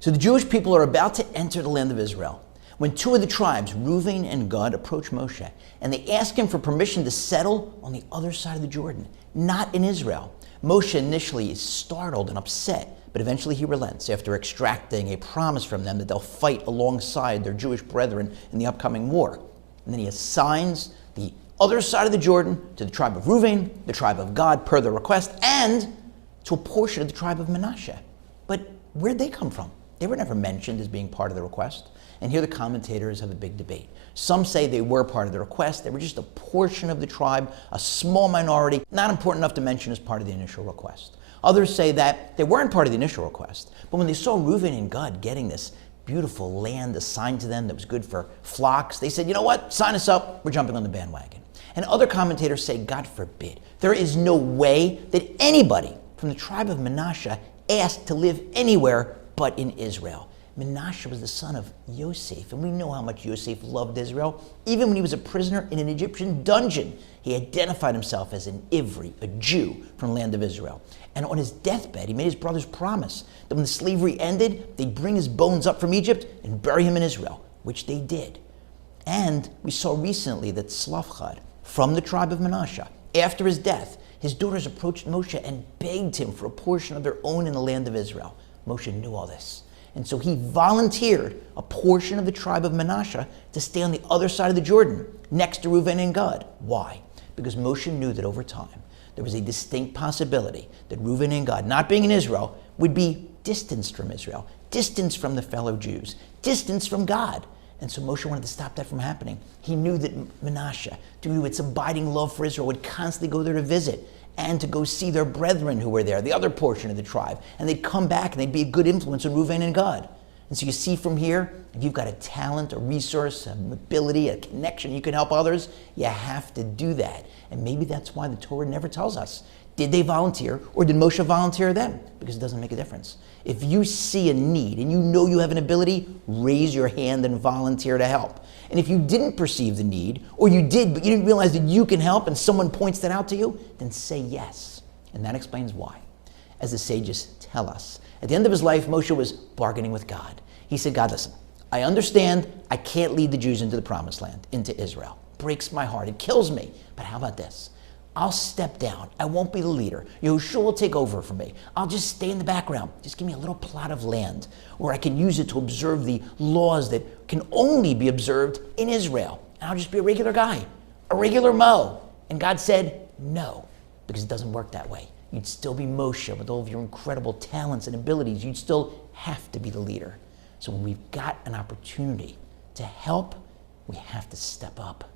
So the Jewish people are about to enter the land of Israel when two of the tribes, Reuven and Gad, approach Moshe, and they ask him for permission to settle on the other side of the Jordan, not in Israel. Moshe initially is startled and upset, but eventually he relents after extracting a promise from them that they'll fight alongside their Jewish brethren in the upcoming war. And then he assigns the other side of the Jordan to the tribe of Reuven, the tribe of Gad per their request, and to a portion of the tribe of Manasseh. But where'd they come from? They were never mentioned as being part of the request. And here the commentators have a big debate. Some say they were part of the request. They were just a portion of the tribe, a small minority, not important enough to mention as part of the initial request. Others say that they weren't part of the initial request, but when they saw Reuven and Gad getting this beautiful land assigned to them that was good for flocks, they said, you know what, sign us up, we're jumping on the bandwagon. And other commentators say, God forbid, there is no way that anybody from the tribe of Manasseh asked to live anywhere but in Israel. Manasseh was the son of Yosef, and we know how much Yosef loved Israel. Even when he was a prisoner in an Egyptian dungeon, he identified himself as an Ivri, a Jew from the land of Israel. And on his deathbed, he made his brothers promise that when the slavery ended, they'd bring his bones up from Egypt and bury him in Israel, which they did. And we saw recently that Tzlafchad, from the tribe of Manasseh, after his death, his daughters approached Moshe and begged him for a portion of their own in the land of Israel. Moshe knew all this. And so he volunteered a portion of the tribe of Manasseh to stay on the other side of the Jordan, next to Reuven and Gad. Why? Because Moshe knew that over time, there was a distinct possibility that Reuven and Gad, not being in Israel, would be distanced from Israel, distanced from the fellow Jews, distanced from God. And so Moshe wanted to stop that from happening. He knew that Manasseh, through its abiding love for Israel, would constantly go there to visit and to go see their brethren who were there, the other portion of the tribe. And they'd come back and they'd be a good influence on Reuven and Gad. And so you see from here, if you've got a talent, a resource, a ability, a connection, you can help others, you have to do that. And maybe that's why the Torah never tells us, did they volunteer or did Moshe volunteer them? Because it doesn't make a difference. If you see a need and you know you have an ability, raise your hand and volunteer to help. And if you didn't perceive the need, or you did, but you didn't realize that you can help and someone points that out to you, then say yes. And that explains why. As the sages tell us, at the end of his life, Moshe was bargaining with God. He said, God, listen, I understand I can't lead the Jews into the promised land, into Israel. Breaks my heart. It kills me. But how about this? I'll step down. I won't be the leader. Yahushua will take over for me. I'll just stay in the background. Just give me a little plot of land where I can use it to observe the laws that can only be observed in Israel. And I'll just be a regular guy, a regular Mo. And God said, no, because it doesn't work that way. You'd still be Moshe with all of your incredible talents and abilities. You'd still have to be the leader. So when we've got an opportunity to help, we have to step up.